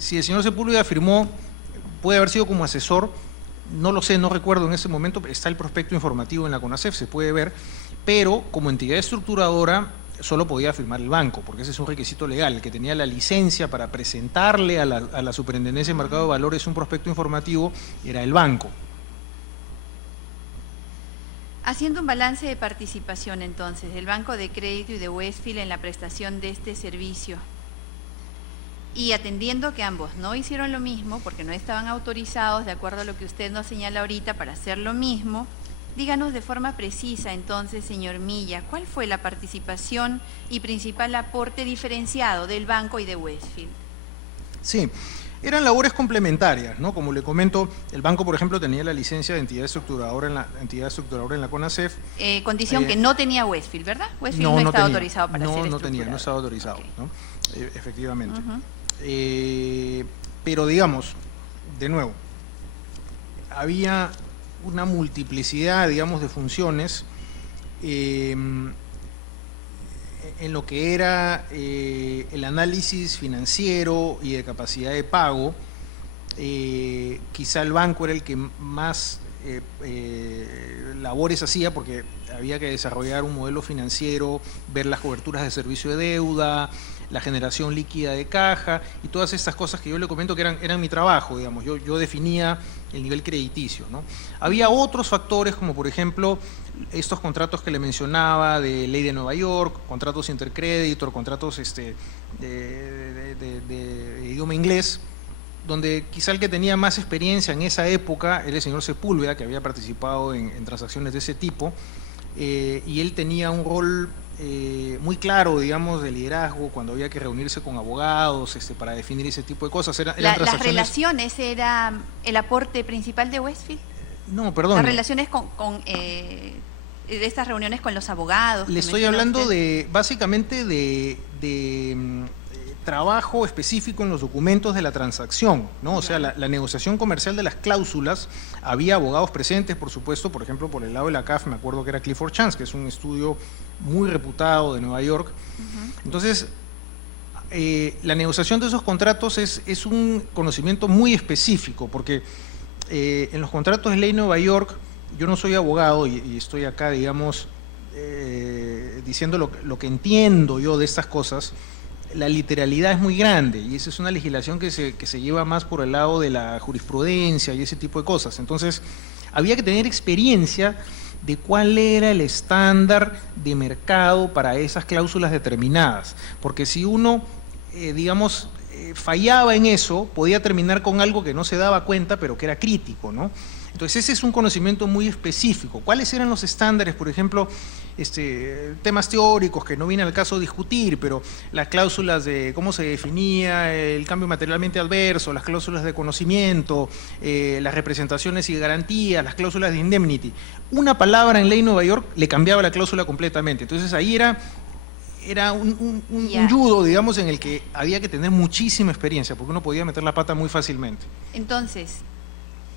si el señor Sepúlveda firmó, puede haber sido como asesor, no lo sé, no recuerdo en ese momento, está el prospecto informativo en la CONASEF, se puede ver, pero como entidad estructuradora solo podía firmar el banco, porque ese es un requisito legal. El que tenía la licencia para presentarle a la Superintendencia de Mercado de Valores un prospecto informativo era el banco. Haciendo un balance de participación entonces del Banco de Crédito y de Westfield en la prestación de este servicio, y atendiendo que ambos no hicieron lo mismo porque no estaban autorizados, de acuerdo a lo que usted nos señala ahorita, para hacer lo mismo, díganos de forma precisa entonces, señor Milla, ¿cuál fue la participación y principal aporte diferenciado del banco y de Westfield? Sí, eran labores complementarias, ¿no? Como le comento, el banco, por ejemplo, tenía la licencia de entidad estructuradora en la CONASEF. Condición que no tenía Westfield, ¿verdad? Westfield no estaba autorizado para ser estructurador. No estaba autorizado, okay. ¿no? Efectivamente. Pero digamos, de nuevo, había una multiplicidad, digamos, de funciones en lo que era el análisis financiero y de capacidad de pago. Quizá el banco era el que más labores hacía, porque había que desarrollar un modelo financiero, ver las coberturas de servicio de deuda, la generación líquida de caja y todas estas cosas que yo le comento que eran mi trabajo, digamos. Yo definía el nivel crediticio, ¿no? Había otros factores, como por ejemplo estos contratos que le mencionaba de Ley de Nueva York, contratos intercreditor, contratos de idioma inglés, donde quizá el que tenía más experiencia en esa época era el señor Sepúlveda, que había participado en transacciones de ese tipo, y él tenía un rol muy claro, digamos, de liderazgo cuando había que reunirse con abogados para definir ese tipo de cosas. ¿Las relaciones era el aporte principal de Westfield? No, perdón. Las relaciones de estas reuniones con los abogados. Le estoy hablando básicamente de trabajo específico en los documentos de la transacción, ¿no? O sea, la negociación comercial de las cláusulas, había abogados presentes, por supuesto, por ejemplo, por el lado de la CAF, me acuerdo que era Clifford Chance, que es un estudio muy reputado de Nueva York. Entonces, la negociación de esos contratos es un conocimiento muy específico, porque en los contratos de Ley Nueva York, yo no soy abogado y estoy acá, digamos, diciendo lo que entiendo yo de estas cosas. La literalidad es muy grande y esa es una legislación que se lleva más por el lado de la jurisprudencia y ese tipo de cosas. Entonces, había que tener experiencia de cuál era el estándar de mercado para esas cláusulas determinadas, porque si uno, digamos, fallaba en eso, podía terminar con algo que no se daba cuenta, pero que era crítico, ¿no? Entonces ese es un conocimiento muy específico. ¿Cuáles eran los estándares? Por ejemplo, temas teóricos que no viene al caso discutir, pero las cláusulas de cómo se definía el cambio materialmente adverso, las cláusulas de conocimiento, las representaciones y garantías, las cláusulas de indemnity. Una palabra en Ley Nueva York le cambiaba la cláusula completamente. Entonces ahí era un judo, digamos, en el que había que tener muchísima experiencia, porque uno podía meter la pata muy fácilmente. Entonces,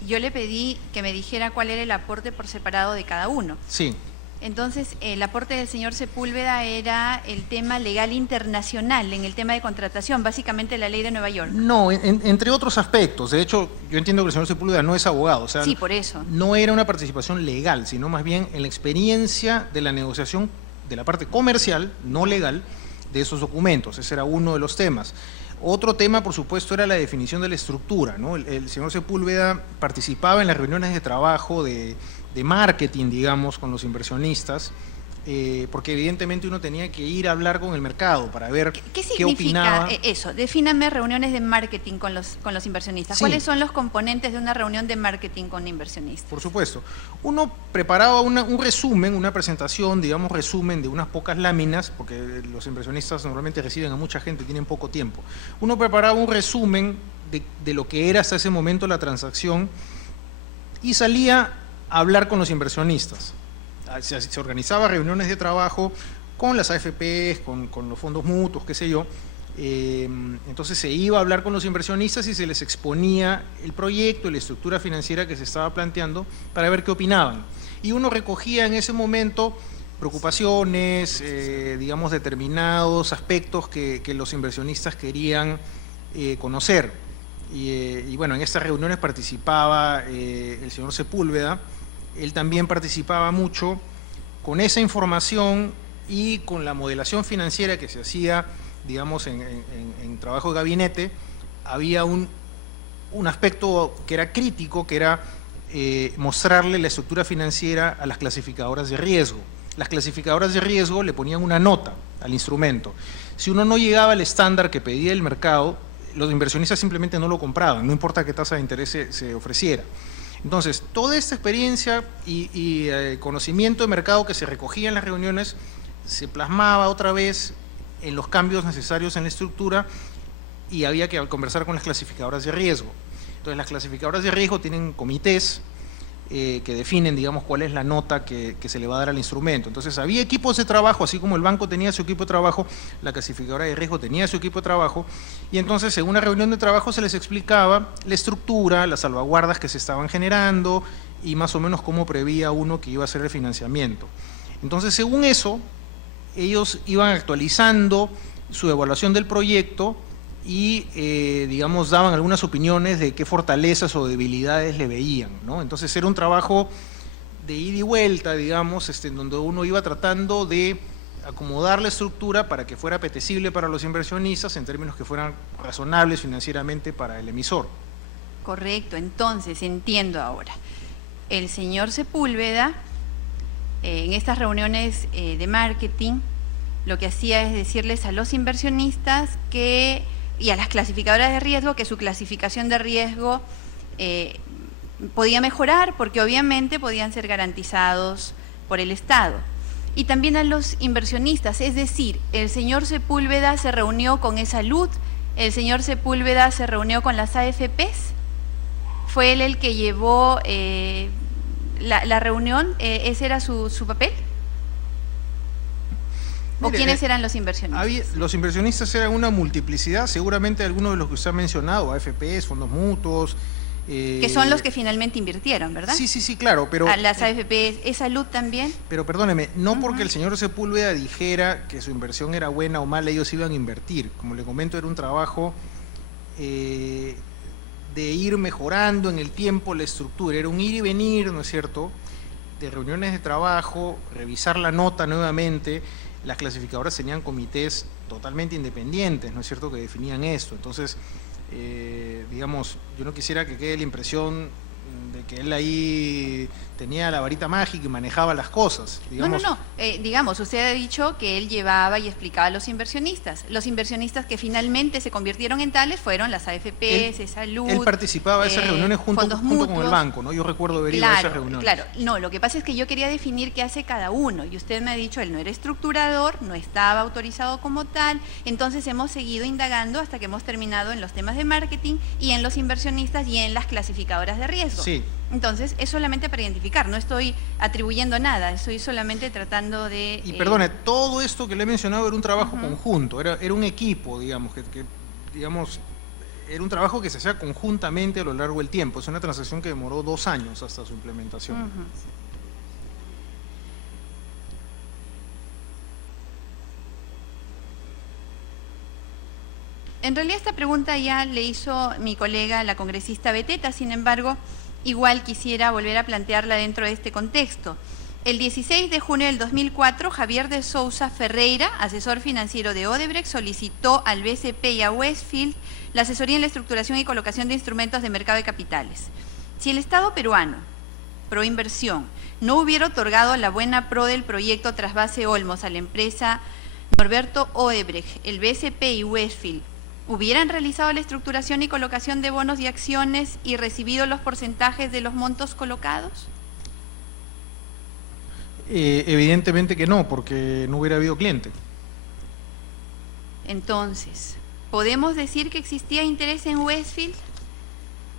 yo le pedí que me dijera cuál era el aporte por separado de cada uno. Sí. Entonces, el aporte del señor Sepúlveda era el tema legal internacional, en el tema de contratación, básicamente la Ley de Nueva York. No, entre otros aspectos. De hecho, yo entiendo que el señor Sepúlveda no es abogado. O sea, sí, por eso. No era una participación legal, sino más bien en la experiencia de la negociación de la parte comercial, no legal, de esos documentos. Ese era uno de los temas. Otro tema, por supuesto, era la definición de la estructura, ¿no? El señor Sepúlveda participaba en las reuniones de trabajo de marketing, digamos, con los inversionistas, porque evidentemente uno tenía que ir a hablar con el mercado para ver qué opinaba. ¿Qué significa eso? Defíname reuniones de marketing con los inversionistas. Sí. ¿Cuáles son los componentes de una reunión de marketing con inversionistas? Por supuesto. Uno preparaba un resumen, una presentación, digamos, resumen de unas pocas láminas, porque los inversionistas normalmente reciben a mucha gente, tienen poco tiempo. Uno preparaba un resumen de lo que era hasta ese momento la transacción y salía a hablar con los inversionistas. Se organizaba reuniones de trabajo con las AFPs, con los fondos mutuos, qué sé yo. Entonces se iba a hablar con los inversionistas y se les exponía el proyecto, la estructura financiera que se estaba planteando para ver qué opinaban. Y uno recogía en ese momento preocupaciones, digamos, determinados aspectos que los inversionistas querían conocer. y bueno, en estas reuniones participaba el señor Sepúlveda. Él también participaba mucho con esa información y con la modelación financiera que se hacía, digamos, en trabajo de gabinete. Había un aspecto que era crítico, que era mostrarle la estructura financiera a las clasificadoras de riesgo. Las clasificadoras de riesgo le ponían una nota al instrumento. Si uno no llegaba al estándar que pedía el mercado, los inversionistas simplemente no lo compraban, no importa qué tasa de interés se ofreciera. Entonces, toda esta experiencia y conocimiento de mercado que se recogía en las reuniones se plasmaba otra vez en los cambios necesarios en la estructura y había que conversar con las clasificadoras de riesgo. Entonces, las clasificadoras de riesgo tienen comités que definen, digamos, cuál es la nota que se le va a dar al instrumento. Entonces, había equipos de trabajo, así como el banco tenía su equipo de trabajo, la clasificadora de riesgo tenía su equipo de trabajo, y entonces, en una reunión de trabajo se les explicaba la estructura, las salvaguardas que se estaban generando y más o menos cómo prevía uno que iba a ser el financiamiento. Entonces, según eso, ellos iban actualizando su evaluación del proyecto y, digamos, daban algunas opiniones de qué fortalezas o debilidades le veían, ¿no? Entonces era un trabajo de ida y vuelta, digamos, en donde uno iba tratando de acomodar la estructura para que fuera apetecible para los inversionistas en términos que fueran razonables financieramente para el emisor. Correcto, entonces entiendo ahora. El señor Sepúlveda, en estas reuniones de marketing, lo que hacía es decirles a los inversionistas que y a las clasificadoras de riesgo que su clasificación de riesgo podía mejorar porque obviamente podían ser garantizados por el Estado. Y también a los inversionistas, es decir, el señor Sepúlveda se reunió con ESALUD, el señor Sepúlveda se reunió con las AFPs, fue él el que llevó la reunión, ¿ese era su papel? ¿O Mire, quiénes eran los inversionistas? Los inversionistas eran una multiplicidad, seguramente algunos de los que usted ha mencionado, AFPs, fondos mutuos. Que son los que finalmente invirtieron, ¿verdad? Sí, claro, pero... A las AFPs, ¿ESALUD también? Pero perdóneme, no porque el señor Sepúlveda dijera que su inversión era buena o mala, ellos iban a invertir. Como le comento, era un trabajo de ir mejorando en el tiempo la estructura, era un ir y venir, ¿no es cierto?, de reuniones de trabajo, revisar la nota nuevamente. Las clasificadoras tenían comités totalmente independientes, ¿no es cierto?, que definían esto. Entonces, digamos, yo no quisiera que quede la impresión de que él ahí tenía la varita mágica y manejaba las cosas. Digamos. No. Digamos, usted ha dicho que él llevaba y explicaba a los inversionistas. Los inversionistas que finalmente se convirtieron en tales fueron las AFPs, ESALUD. Él participaba de esas reuniones junto con el banco, ¿no? Yo recuerdo haber ido a esas reuniones. Claro, no, lo que pasa es que yo quería definir qué hace cada uno y usted me ha dicho, él no era estructurador, no estaba autorizado como tal, entonces hemos seguido indagando hasta que hemos terminado en los temas de marketing y en los inversionistas y en las clasificadoras de riesgo. Sí. Entonces, es solamente para identificar, no estoy atribuyendo nada, estoy solamente tratando de... Y perdone, todo esto que le he mencionado era un trabajo conjunto, era un equipo, digamos, digamos, era un trabajo que se hacía conjuntamente a lo largo del tiempo. Es una transacción que demoró 2 años hasta su implementación. En realidad esta pregunta ya le hizo mi colega, la congresista Beteta, sin embargo, igual quisiera volver a plantearla dentro de este contexto. El 16 de junio del 2004, Javier de Sousa Ferreira, asesor financiero de Odebrecht, solicitó al BCP y a Westfield la asesoría en la estructuración y colocación de instrumentos de mercado de capitales. Si el Estado peruano, Proinversión, no hubiera otorgado la buena pro del proyecto Trasvase Olmos a la empresa Norberto Odebrecht, el BCP y Westfield, ¿hubieran realizado la estructuración y colocación de bonos y acciones y recibido los porcentajes de los montos colocados? Evidentemente que no, porque no hubiera habido cliente. Entonces, ¿podemos decir que existía interés en Westfield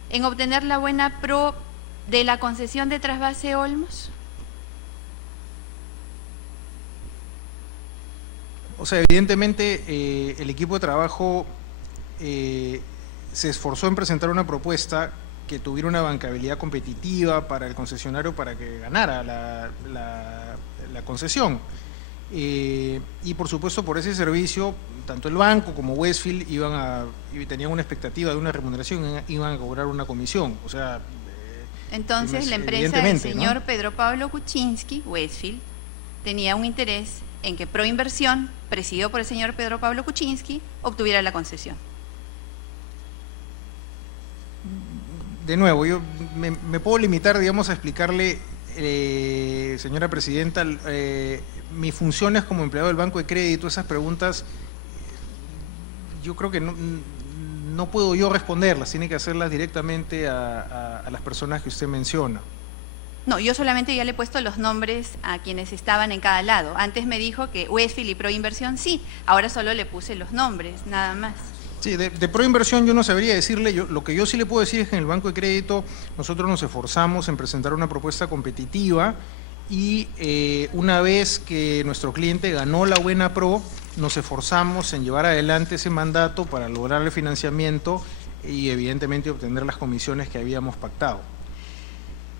en obtener la buena pro de la concesión de Trasvase Olmos? O sea, evidentemente el equipo de trabajo se esforzó en presentar una propuesta que tuviera una bancabilidad competitiva para el concesionario para que ganara la concesión. y por supuesto por ese servicio, tanto el banco como Westfield tenían una expectativa de una remuneración, iban a cobrar una comisión, o sea… Entonces la empresa del señor, ¿no?, Pedro Pablo Kuczynski, Westfield, tenía un interés en que Proinversión, presidido por el señor Pedro Pablo Kuczynski, obtuviera la concesión. De nuevo, yo me puedo limitar, digamos, a explicarle, señora presidenta, mis funciones como empleado del Banco de Crédito, esas preguntas, yo creo que no puedo yo responderlas, tiene que hacerlas directamente a las personas que usted menciona. No, yo solamente ya le he puesto los nombres a quienes estaban en cada lado. Antes me dijo que Westfield y Proinversión sí, ahora solo le puse los nombres, nada más. Sí, de Proinversión yo no sabría decirle, lo que yo sí le puedo decir es que en el Banco de Crédito nosotros nos esforzamos en presentar una propuesta competitiva y una vez que nuestro cliente ganó la Buena Pro, nos esforzamos en llevar adelante ese mandato para lograr el financiamiento y evidentemente obtener las comisiones que habíamos pactado.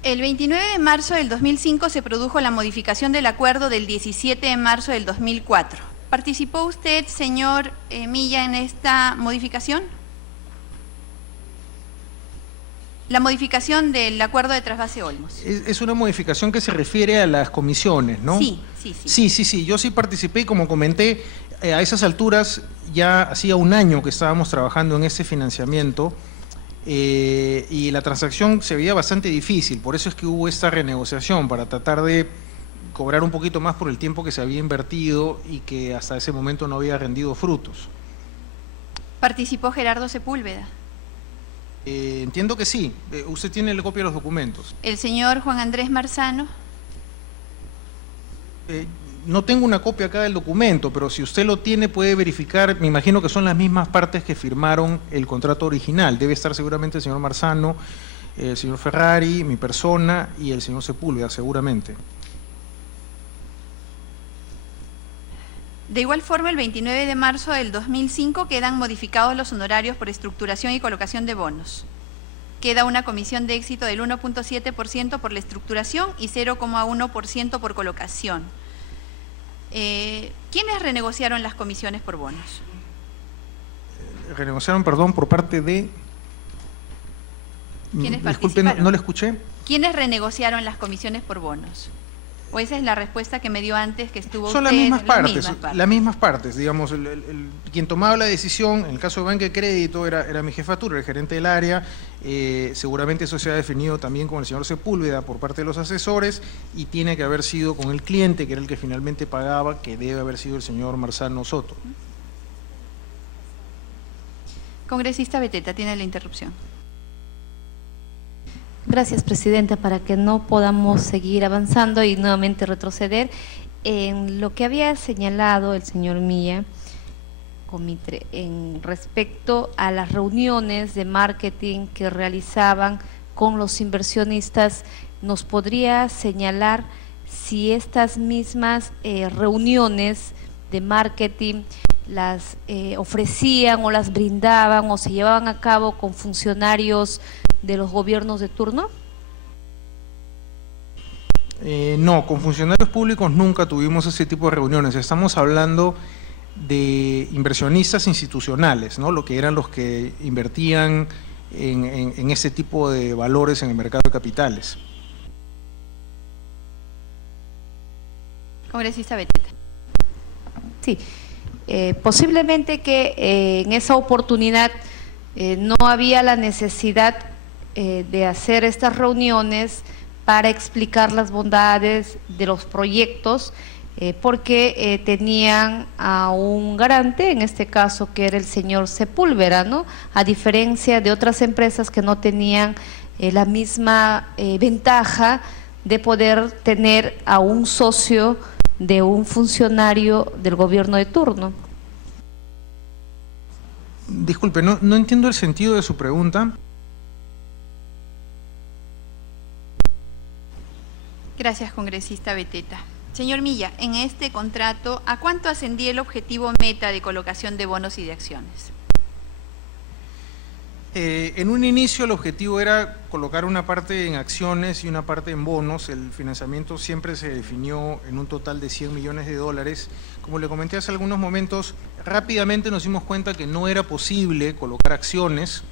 El 29 de marzo del 2005 se produjo la modificación del acuerdo del 17 de marzo del 2004. ¿Participó usted, señor Milla, en esta modificación? La modificación del acuerdo de trasvase Olmos. Es una modificación que se refiere a las comisiones, ¿no? Sí. Sí, yo sí participé y como comenté, a esas alturas ya hacía un año que estábamos trabajando en ese financiamiento y la transacción se veía bastante difícil, por eso es que hubo esta renegociación para tratar de cobrar un poquito más por el tiempo que se había invertido y que hasta ese momento no había rendido frutos. ¿Participó Gerardo Sepúlveda? Entiendo que sí. Usted tiene la copia de los documentos. ¿El señor Juan Andrés Marzano? No tengo una copia acá del documento, pero si usted lo tiene puede verificar, me imagino que son las mismas partes que firmaron el contrato original. Debe estar seguramente el señor Marzano, el señor Ferrari, mi persona y el señor Sepúlveda, seguramente. De igual forma, el 29 de marzo del 2005 quedan modificados los honorarios por estructuración y colocación de bonos. Queda una comisión de éxito del 1.7% por la estructuración y 0,1% por colocación. ¿Quiénes renegociaron las comisiones por bonos? Renegociaron, perdón, por parte de… ¿Quiénes disculpe, participaron? no le escuché. ¿Quiénes renegociaron las comisiones por bonos? ¿O esa es la respuesta que me dio antes que estuvo Son usted? las mismas partes, digamos, quien tomaba la decisión, en el caso de Banco de Crédito, era mi jefatura, el gerente del área, seguramente eso se ha definido también con el señor Sepúlveda por parte de los asesores y tiene que haber sido con el cliente, que era el que finalmente pagaba, que debe haber sido el señor Marzano Soto. Congresista Beteta, tiene la interrupción. Gracias, Presidenta. Para que no podamos seguir avanzando y nuevamente retroceder, en lo que había señalado el señor Milla en respecto a las reuniones de marketing que realizaban con los inversionistas, ¿nos podría señalar si estas mismas reuniones de marketing las ofrecían o las brindaban o se llevaban a cabo con funcionarios de los gobiernos de turno? No, con funcionarios públicos nunca tuvimos ese tipo de reuniones. Estamos hablando de inversionistas institucionales, ¿no? Lo que eran los que invertían en ese tipo de valores en el mercado de capitales. Congresista Beteta. Sí, posiblemente que en esa oportunidad no había la necesidad de hacer estas reuniones para explicar las bondades de los proyectos, porque tenían a un garante, en este caso que era el señor Sepúlveda, ¿no? A diferencia de otras empresas que no tenían la misma ventaja de poder tener a un socio de un funcionario del gobierno de turno. Disculpe, no entiendo el sentido de su pregunta. Gracias, congresista Beteta. Señor Milla, en este contrato, ¿a cuánto ascendía el objetivo meta de colocación de bonos y de acciones? En un inicio el objetivo era colocar una parte en acciones y una parte en bonos. El financiamiento siempre se definió en un total de 100 millones de dólares. Como le comenté hace algunos momentos, rápidamente nos dimos cuenta que no era posible colocar acciones,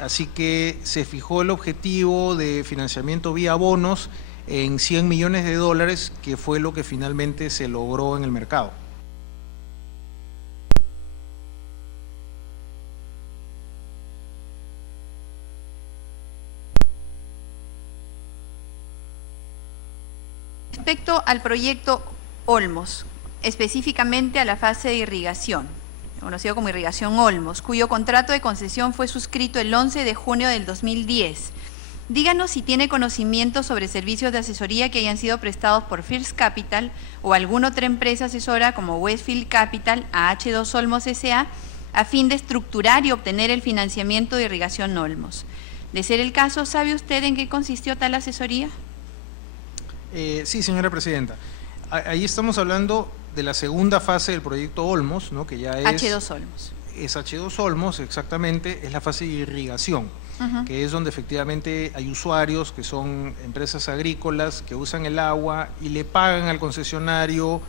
así que se fijó el objetivo de financiamiento vía bonos en 100 millones de dólares, que fue lo que finalmente se logró en el mercado. Respecto al proyecto Olmos, específicamente a la fase de irrigación, conocido como irrigación Olmos, cuyo contrato de concesión fue suscrito el 11 de junio del 2010. Díganos si tiene conocimiento sobre servicios de asesoría que hayan sido prestados por First Capital o alguna otra empresa asesora como Westfield Capital a H2 Olmos S.A. a fin de estructurar y obtener el financiamiento de irrigación Olmos. De ser el caso, ¿sabe usted en qué consistió tal asesoría? Sí, señora presidenta. Ahí estamos hablando de la segunda fase del proyecto Olmos, ¿no? Que ya es H2 Olmos. Es H2 Olmos, exactamente, es la fase de irrigación, que es donde efectivamente hay usuarios que son empresas agrícolas que usan el agua y le pagan al concesionario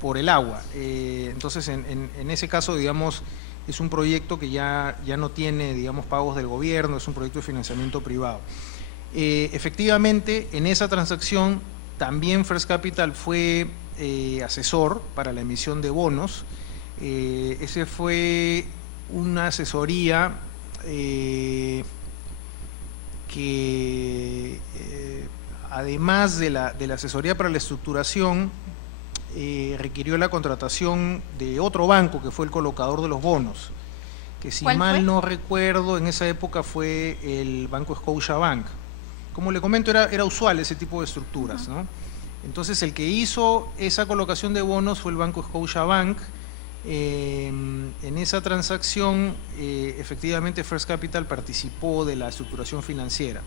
por el agua. Entonces, en ese caso, digamos, es un proyecto que ya no tiene, digamos, pagos del gobierno, es un proyecto de financiamiento privado. Efectivamente, en esa transacción también First Capital fue asesor para la emisión de bonos. Ese fue una asesoría que además de la asesoría para la estructuración, requirió la contratación de otro banco que fue el colocador de los bonos, que si mal no recuerdo en esa época fue el banco Scotiabank. Como le comento, era usual ese tipo de estructuras, ¿no? Entonces el que hizo esa colocación de bonos fue el banco Scotiabank. En esa transacción efectivamente First Capital participó de la estructuración financiera.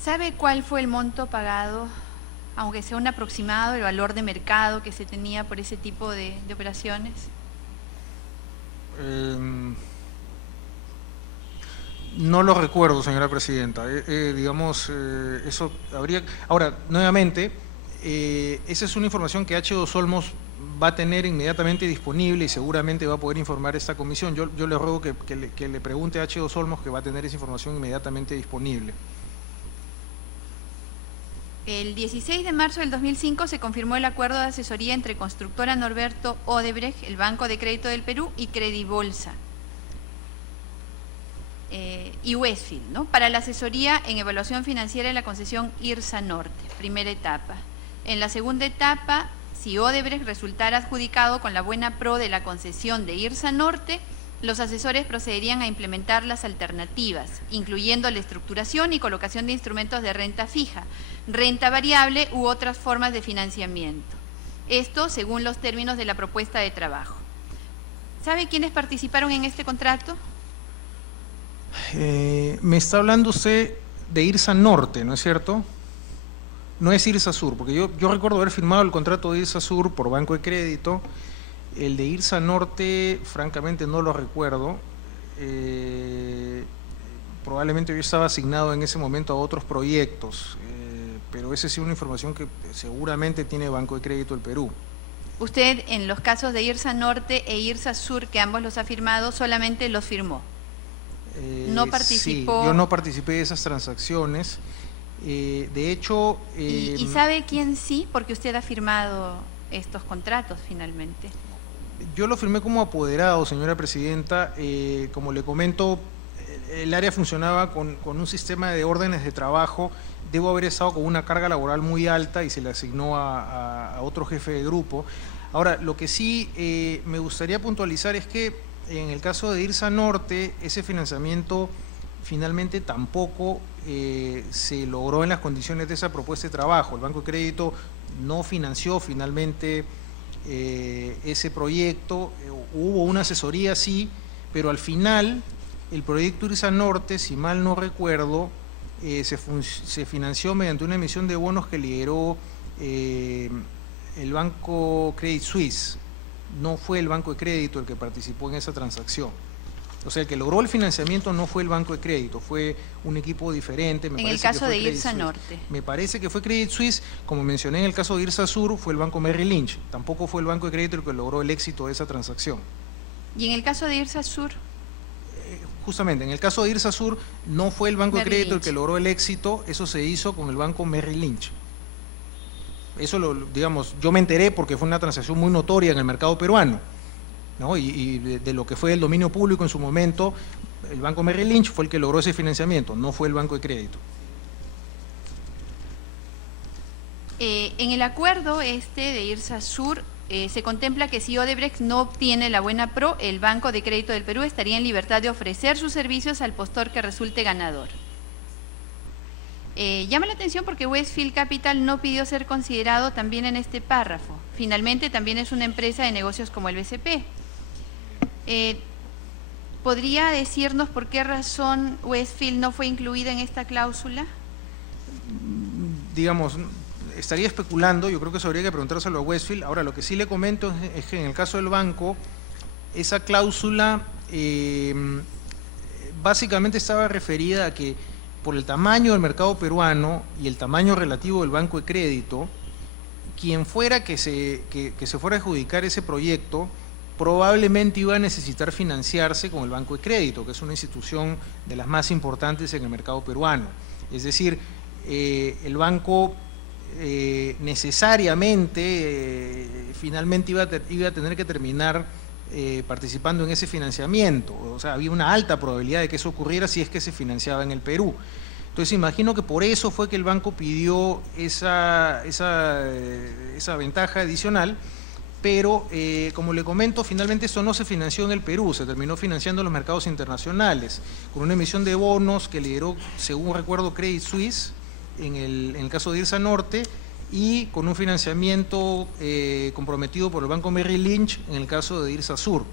¿Sabe cuál fue el monto pagado, aunque sea un aproximado, el valor de mercado que se tenía por ese tipo de operaciones? No lo recuerdo, señora presidenta. Digamos, eso habría... Ahora, nuevamente, esa es una información que H2 Olmos va a tener inmediatamente disponible y seguramente va a poder informar a esta comisión. Yo le ruego que le pregunte a H2 Olmos, que va a tener esa información inmediatamente disponible. El 16 de marzo del 2005 se confirmó el acuerdo de asesoría entre Constructora Norberto Odebrecht, el Banco de Crédito del Perú y Credibolsa y Westfield, ¿no? Para la asesoría en evaluación financiera de la concesión IRSA Norte, primera etapa. En la segunda etapa, si Odebrecht resultara adjudicado con la buena pro de la concesión de IRSA Norte, los asesores procederían a implementar las alternativas, incluyendo la estructuración y colocación de instrumentos de renta fija, renta variable u otras formas de financiamiento. Esto según los términos de la propuesta de trabajo. ¿Sabe quiénes participaron en este contrato? Me está hablando usted de IRSA Norte, ¿no es cierto? No es IRSA Sur, porque yo recuerdo haber firmado el contrato de IRSA Sur por Banco de Crédito. El de IRSA Norte, francamente, no lo recuerdo. Probablemente yo estaba asignado en ese momento a otros proyectos, pero esa sí es una información que seguramente tiene Banco de Crédito del Perú. Usted, en los casos de IRSA Norte e IRSA Sur, que ambos los ha firmado, solamente los firmó. ¿No participó? Sí, yo no participé de esas transacciones. De hecho... ¿Y sabe quién sí? Porque usted ha firmado estos contratos finalmente. Yo lo firmé como apoderado, señora presidenta. Como le comento, el área funcionaba con un sistema de órdenes de trabajo. Debo haber estado con una carga laboral muy alta y se le asignó a otro jefe de grupo. Ahora, lo que sí me gustaría puntualizar es que en el caso de IRSA Norte, ese financiamiento finalmente tampoco se logró en las condiciones de esa propuesta de trabajo. El Banco de Crédito no financió finalmente ese proyecto. Hubo una asesoría, sí, pero al final el proyecto IRSA Norte, si mal no recuerdo, se financió mediante una emisión de bonos que lideró el Banco Credit Suisse. No fue el Banco de Crédito el que participó en esa transacción. O sea, el que logró el financiamiento no fue el Banco de Crédito, fue un equipo diferente. En el caso de IRSA Norte. Me parece que fue Credit Suisse, como mencioné en el caso de IRSA Sur, fue el Banco Merrill Lynch. Tampoco fue el Banco de Crédito el que logró el éxito de esa transacción. ¿Y en el caso de IRSA Sur? Justamente, en el caso de IRSA Sur, no fue el Banco de Crédito el que Lynch. logró el éxito, eso se hizo con el Banco Merrill Lynch. Eso, digamos, yo me enteré porque fue una transacción muy notoria en el mercado peruano, ¿no? Y de lo que fue el dominio público en su momento, el Banco Merrill Lynch fue el que logró ese financiamiento, no fue el Banco de Crédito. En el acuerdo de IRSA Sur, se contempla que si Odebrecht no obtiene la buena pro, el Banco de Crédito del Perú estaría en libertad de ofrecer sus servicios al postor que resulte ganador. Llama la atención porque Westfield Capital no pidió ser considerado también en este párrafo. Finalmente también es una empresa de negocios como el BCP. ¿Podría decirnos por qué razón Westfield no fue incluida en esta cláusula? Digamos, estaría especulando, yo creo que eso habría que preguntárselo a Westfield. Ahora, lo que sí le comento es que en el caso del banco, esa cláusula básicamente estaba referida a que por el tamaño del mercado peruano y el tamaño relativo del Banco de Crédito, quien fuera que se fuera a adjudicar ese proyecto, probablemente iba a necesitar financiarse con el Banco de Crédito, que es una institución de las más importantes en el mercado peruano. Es decir, el banco necesariamente finalmente iba a tener que terminar participando en ese financiamiento. O sea, había una alta probabilidad de que eso ocurriera si es que se financiaba en el Perú. Entonces imagino que por eso fue que el banco pidió esa ventaja adicional, pero como le comento, finalmente eso no se financió en el Perú, se terminó financiando en los mercados internacionales, con una emisión de bonos que lideró, según recuerdo, Credit Suisse, en el caso de IRSA Norte, y con un financiamiento comprometido por el Banco Merrill Lynch en el caso de IRSA Sur.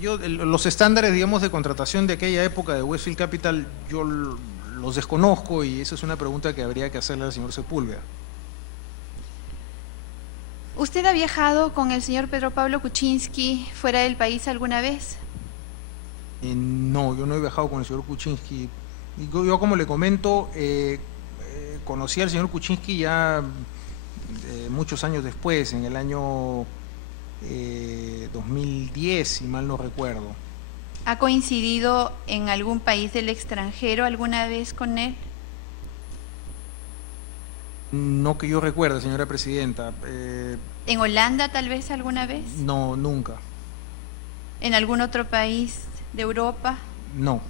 Los estándares, digamos, de contratación de aquella época de Westfield Capital, yo los desconozco y esa es una pregunta que habría que hacerle al señor Sepúlveda. ¿Usted ha viajado con el señor Pedro Pablo Kuczynski fuera del país alguna vez? No, yo no he viajado con el señor Kuczynski. Yo como le comento, conocí al señor Kuczynski ya muchos años después, en el año 2010, si mal no recuerdo. ¿Ha coincidido en algún país del extranjero alguna vez con él? No que yo recuerde, señora presidenta. ¿En Holanda tal vez alguna vez? No, nunca. ¿En algún otro país de Europa? No.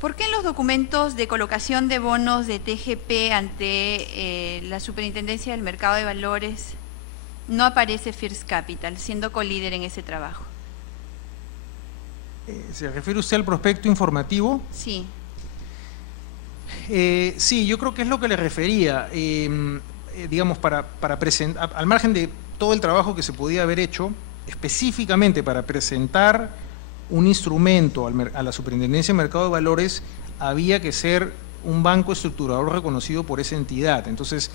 ¿Por qué en los documentos de colocación de bonos de TGP ante la Superintendencia del Mercado de Valores no aparece First Capital, siendo colíder en ese trabajo? ¿Se refiere usted al prospecto informativo? Sí. Sí, yo creo que es lo que le refería. Digamos, para presentar, al margen de todo el trabajo que se podía haber hecho, específicamente para presentar un instrumento a la Superintendencia de Mercado de Valores, había que ser un banco estructurador reconocido por esa entidad. Entonces,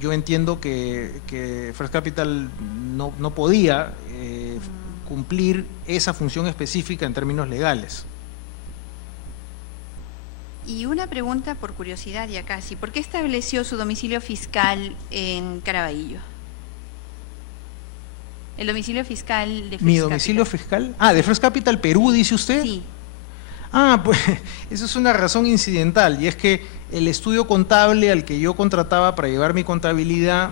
yo entiendo que First Capital no podía cumplir esa función específica en términos legales. Y una pregunta por curiosidad ya casi, ¿por qué estableció su domicilio fiscal en Caraballo? El domicilio fiscal de First Capital. ¿Mi domicilio fiscal? Ah, de First Capital Perú, dice usted. Sí. Ah, pues eso es una razón incidental, y es que el estudio contable al que yo contrataba para llevar mi contabilidad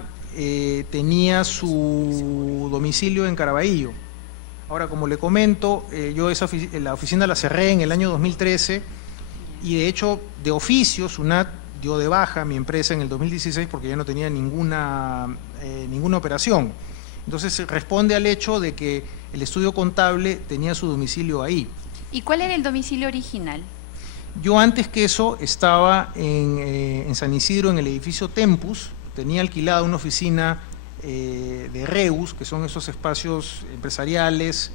tenía su domicilio en Caraballo. Ahora, como le comento, yo la oficina la cerré en el año 2013 y de hecho, de oficio, SUNAT dio de baja mi empresa en el 2016 porque ya no tenía ninguna operación. Entonces, responde al hecho de que el estudio contable tenía su domicilio ahí. ¿Y cuál era el domicilio original? Yo antes que eso estaba en San Isidro, en el edificio Tempus, tenía alquilada una oficina de Reus, que son esos espacios empresariales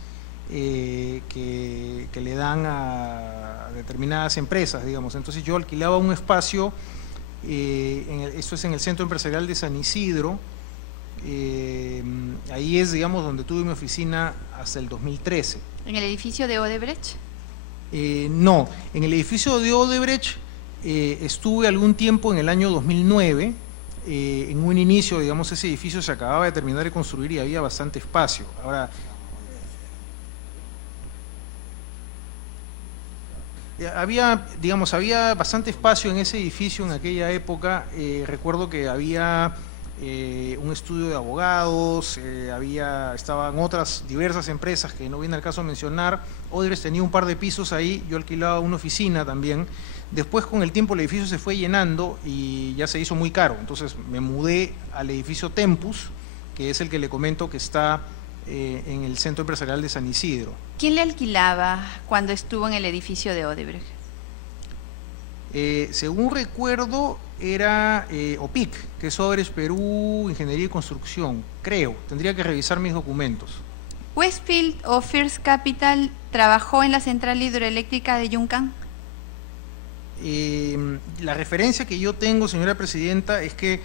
que le dan a determinadas empresas, digamos. Entonces yo alquilaba un espacio, esto es en el Centro Empresarial de San Isidro, ahí es, digamos, donde tuve mi oficina hasta el 2013. ¿En el edificio de Odebrecht? No, en el edificio de Odebrecht estuve algún tiempo en el año 2009, en un inicio, digamos, ese edificio se acababa de terminar de construir y había bastante espacio. Ahora, había bastante espacio en ese edificio en aquella época. Recuerdo que había un estudio de abogados, estaban otras diversas empresas que no viene al caso mencionar. Odebrecht tenía un par de pisos ahí, yo alquilaba una oficina también. Después, con el tiempo, el edificio se fue llenando y ya se hizo muy caro. Entonces me mudé al edificio Tempus, que es el que le comento que está en el Centro Empresarial de San Isidro. ¿Quién le alquilaba cuando estuvo en el edificio de Odebrecht? Según recuerdo, era OPIC, que es Odebrecht Perú, Ingeniería y Construcción, creo. Tendría que revisar mis documentos. ¿Westfield o First Capital trabajó en la central hidroeléctrica de Yuncan? La referencia que yo tengo, señora presidenta, es que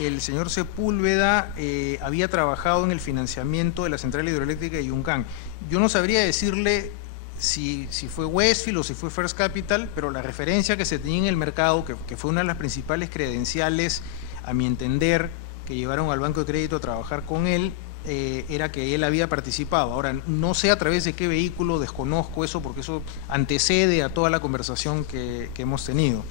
el señor Sepúlveda había trabajado en el financiamiento de la central hidroeléctrica de Yuncan. Yo no sabría decirle si fue Westfield o si fue First Capital, pero la referencia que se tenía en el mercado, que fue una de las principales credenciales, a mi entender, que llevaron al Banco de Crédito a trabajar con él, era que él había participado. Ahora, no sé a través de qué vehículo, desconozco eso, porque eso antecede a toda la conversación que hemos tenido.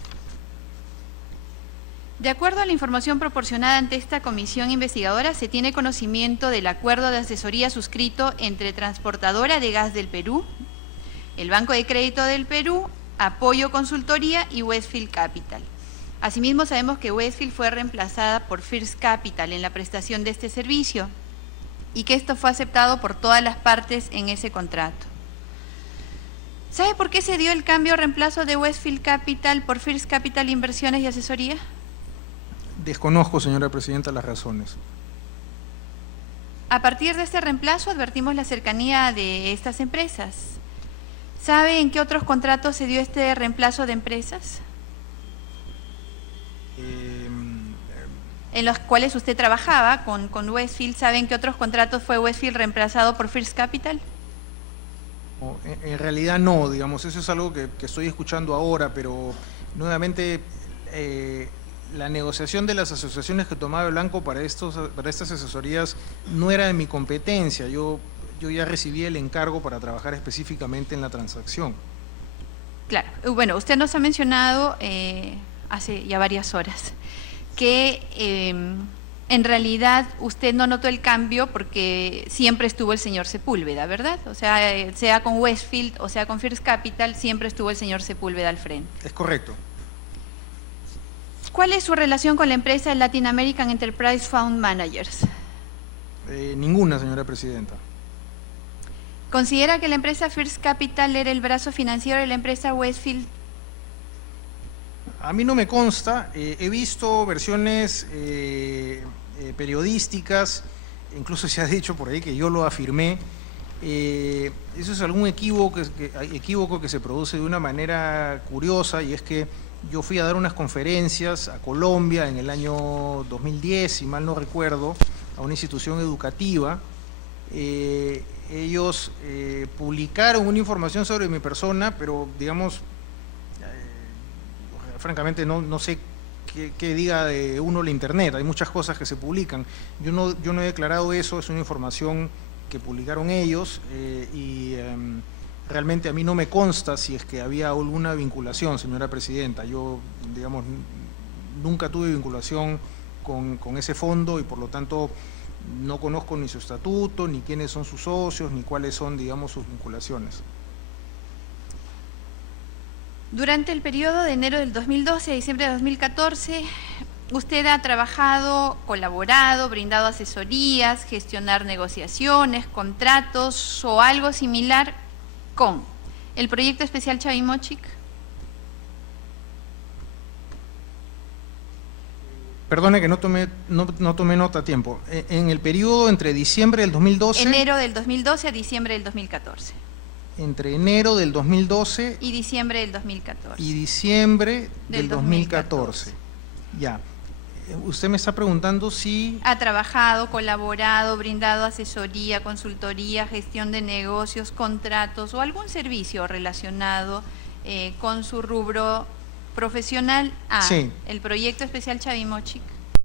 De acuerdo a la información proporcionada ante esta comisión investigadora, se tiene conocimiento del acuerdo de asesoría suscrito entre Transportadora de Gas del Perú, el Banco de Crédito del Perú, Apoyo Consultoría y Westfield Capital. Asimismo, sabemos que Westfield fue reemplazada por First Capital en la prestación de este servicio y que esto fue aceptado por todas las partes en ese contrato. ¿Sabe por qué se dio el cambio o reemplazo de Westfield Capital por First Capital Inversiones y Asesoría? Desconozco, señora presidenta, las razones. A partir de este reemplazo advertimos la cercanía de estas empresas. ¿Sabe en qué otros contratos se dio este reemplazo de empresas? En los cuales usted trabajaba con Westfield, ¿sabe en qué otros contratos fue Westfield reemplazado por First Capital? En realidad no, digamos, eso es algo que estoy escuchando ahora, pero nuevamente la negociación de las asociaciones que tomaba el Banco para estas asesorías no era de mi competencia. Yo ya recibí el encargo para trabajar específicamente en la transacción. Claro, bueno, usted nos ha mencionado hace ya varias horas que en realidad usted no notó el cambio porque siempre estuvo el señor Sepúlveda, ¿verdad? O sea con Westfield o sea con First Capital, siempre estuvo el señor Sepúlveda al frente. Es correcto. ¿Cuál es su relación con la empresa Latin American Enterprise Fund Managers? Ninguna, señora presidenta. ¿Considera que la empresa First Capital era el brazo financiero de la empresa Westfield? A mí no me consta, he visto versiones periodísticas, incluso se ha dicho por ahí que yo lo afirmé. Eso es algún equívoco que se produce de una manera curiosa, y es que yo fui a dar unas conferencias a Colombia en el año 2010, si mal no recuerdo, a una institución educativa. Ellos publicaron una información sobre mi persona, pero digamos, francamente no sé qué diga de uno la internet. Hay muchas cosas que se publican. Yo no he declarado eso, es una información que publicaron ellos realmente a mí no me consta si es que había alguna vinculación, señora presidenta. Yo, digamos, nunca tuve vinculación con ese fondo y por lo tanto no conozco ni su estatuto, ni quiénes son sus socios, ni cuáles son, digamos, sus vinculaciones. Durante el periodo de enero del 2012 a diciembre de 2014, usted ha trabajado, colaborado, brindado asesorías, gestionar negociaciones, contratos o algo similar con el proyecto especial Chavimochic. Perdone que no tomé nota a tiempo. En el periodo entre diciembre del 2012... Enero del 2012 a diciembre del 2014. Entre enero del 2012... Y diciembre del 2014. Y diciembre del 2014. 2014. Ya. Usted me está preguntando si... Ha trabajado, colaborado, brindado asesoría, consultoría, gestión de negocios, contratos o algún servicio relacionado con su rubro profesional a Sí. el proyecto especial Chavimochic.